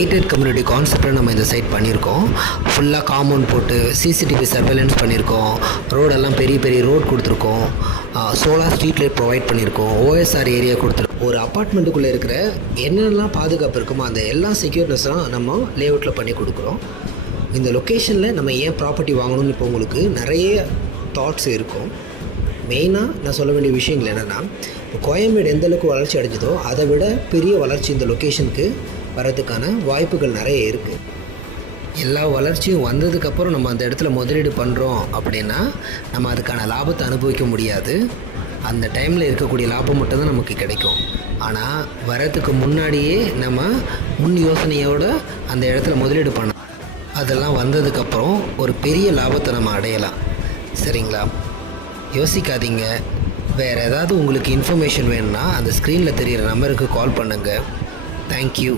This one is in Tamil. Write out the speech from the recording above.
கேட்டட் கம்யூனிட்டி கான்செப்டில் நம்ம இந்த சைட் பண்ணியிருக்கோம். ஃபுல்லாக காம்பவுண்ட் போட்டு சிசிடிவி சர்வேலன்ஸ் பண்ணியிருக்கோம். ரோடெல்லாம் பெரிய பெரிய ரோட் கொடுத்துருக்கோம். சோலார் ஸ்ட்ரீட் லைட் ப்ரொவைட் பண்ணியிருக்கோம். ஓஎஸ்ஆர் ஏரியா கொடுத்துருக்கோம். ஒரு அப்பார்ட்மெண்ட்டுக்குள்ளே இருக்கிற என்னென்னலாம் பாதுகாப்பு இருக்குமோ அந்த எல்லா செக்யூர்னஸும் நம்ம லேஅவுட்டில் பண்ணி கொடுக்குறோம். இந்த லொக்கேஷனில் நம்ம ஏன் ப்ராப்பர்ட்டி வாங்கணும்னு இப்போ உங்களுக்கு நிறைய தாட்ஸ் இருக்கும். மெயினாக நான் சொல்ல வேண்டிய விஷயங்கள் என்னென்னா, இப்போ கோயம்பேடு எந்தளவுக்கு வளர்ச்சி அடைஞ்சதோ அதை விட பெரிய வளர்ச்சி இந்த லொக்கேஷனுக்கு வரதுக்கான வாய்ப்புகள் நிறைய இருக்குது. எல்லா வளர்ச்சியும் வந்ததுக்கப்புறம் நம்ம அந்த இடத்துல முதலீடு பண்ணுறோம் அப்படின்னா நம்ம அதுக்கான லாபத்தை அனுபவிக்க முடியாது. அந்த டைமில் இருக்கக்கூடிய லாபம் மட்டும்தான் நமக்கு கிடைக்கும். ஆனால் வரதுக்கு முன்னாடியே நம்ம முன் யோசனையோடு அந்த இடத்துல முதலீடு பண்ண அதெல்லாம் வந்ததுக்கப்புறம் ஒரு பெரிய லாபத்தை நம்ம அடையலாம். சரிங்களா? யோசிக்காதீங்க. வேறு ஏதாவது உங்களுக்கு இன்ஃபர்மேஷன் வேணும்னா அந்த ஸ்க்ரீனில் தெரிகிற நம்பருக்கு கால் பண்ணுங்கள். தேங்க்யூ.